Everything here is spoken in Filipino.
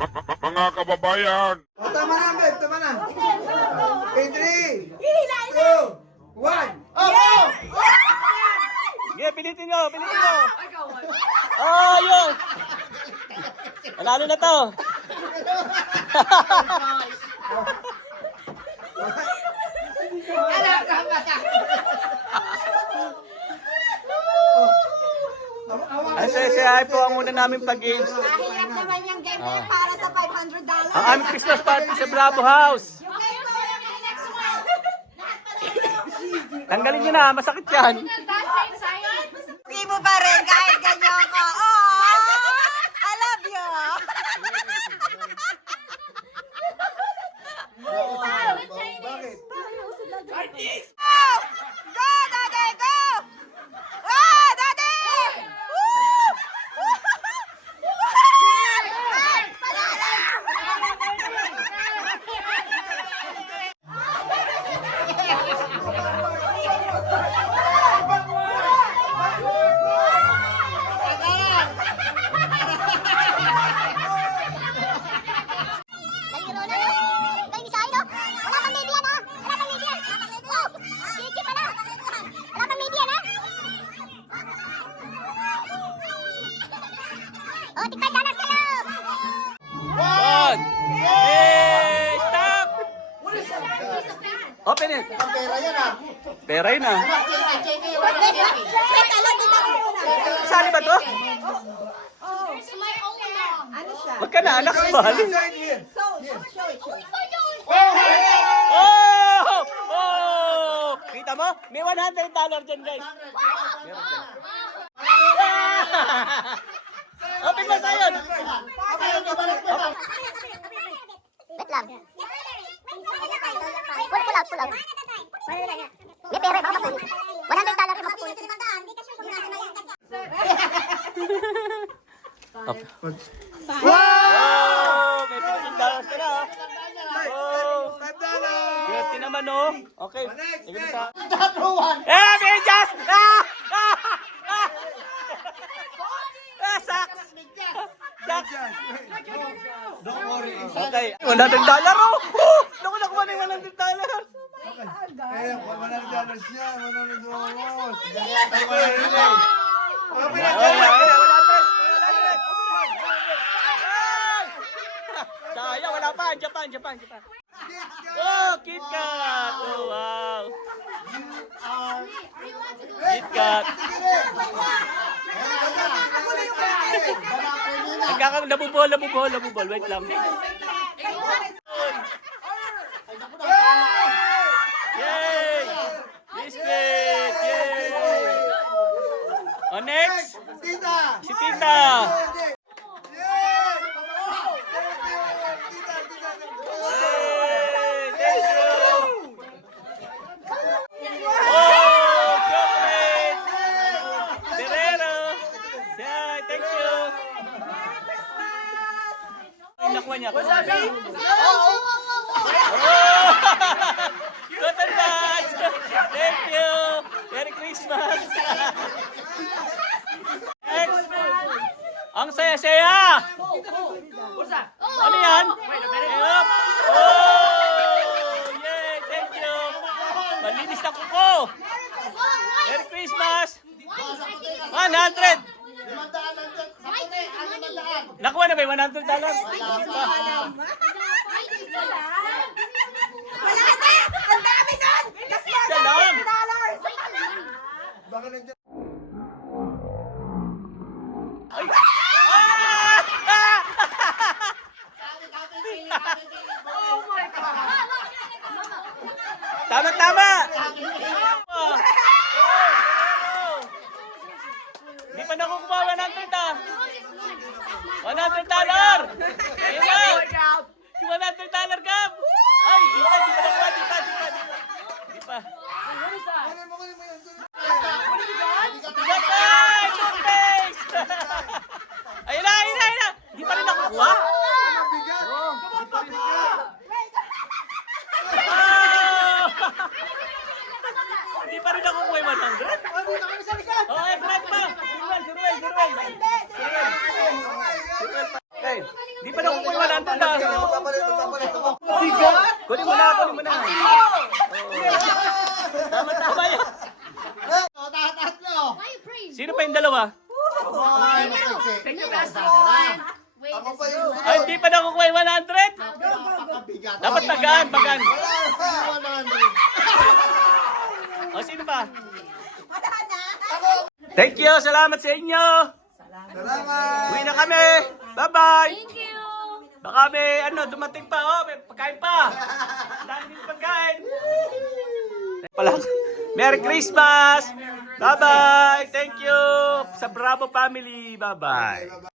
Mga kababayan. O, tama na, Beb. Tama na. Okay, 3, 2, 1. Sige, pilitin nyo, pilitin nyo. Oh, yun. Panalo na to. Ay, say po ang una namin pag-games. Mahirap naman yung game na yun para sa $500. Ang aming Christmas party sa Bravo House. Yung game ko yung next one. Tanggalin nyo na, masakit yan. Hindi mo pa rin kahit ganyan ka. Oh, I love you. Bakit? Go, Daddy, go! Oh, Daddy! One. Hey, stop! Open it. Pera yan ah. Pera yun ah. Teka lang, dito ako muna. Sali ba to? Ano siya? Wag ka na, anak ko. Halin. Sign here. Show it. Oh! Oh! Kita mo? May $100 dyan, guys. Meron dyan. Open mo sa'yo. Wait lang. Pull out. May pera, baka makulit. $100 yung makulit. Oh! May $15 ka na. Oh! $5. Swerte naman, oh. Okay. Next, Sige next. sa... Eh, Medyas! Ah! Ah! Ah! Ah, saks! Saks! Don't worry. Okay. $100, oh! Oh! Naku, nakuha na yung $100. Eh, $100 niya. $100. Open Ay, it. sayang, wala pa. Japan. Oh, KitKat. Oh, wow. KitKat. Nabubuhol. Wait lang. Yay! Biscuit! Yay! Oh, next! Tita. Si Tita! Yay! Thank you! Oh! Chocolate! Ferrero! Yay! Thank you! Ay, nakuha niya. Oh! Cotton buds! Thank you! Merry Christmas! Next! Ang saya-saya! Ano yan? Yup! Oh! Yay! Thank you! Malinis na kuko! Merry Christmas! 100! Nakuha na ba yung $100? Hindi pa. Wala na! Ang dami nun! Mas more Siya than lang. $50. Baka nandiyan. Ay! Ah! Tama! Oh! Hindi pa nakukuha 100 ah! $100! Ayun na! $100, Gab! Ay, di pa nakuha, di pa. Kunin mo yun. Gatay! Toothpaste! Ayun na! Di pa rin nakukuha? Bigat. Oh! Di pa rin nakukuha yung 100? Okay, correct pa! Siruel! Okay, Di pa nakukuha yung 100 ah. Magpapalit, magpapalit. Kunin mo na, kunin mo na. Tama yan. Sino pa yung dalawa? Ako pa yung Ay, di pa nakukuha yung 100? Dapat tagaan, bagan. O, sino pa? Thank you, salamat sa inyo. Salamat. Uwi na kami. Bye-bye. Thank you. Baka may dumating pa. Oh, may pagkain pa. Ang dami din pagkain. Pala. Merry Christmas. Bye-bye. Thank you. Sa Bravo family. Bye-bye.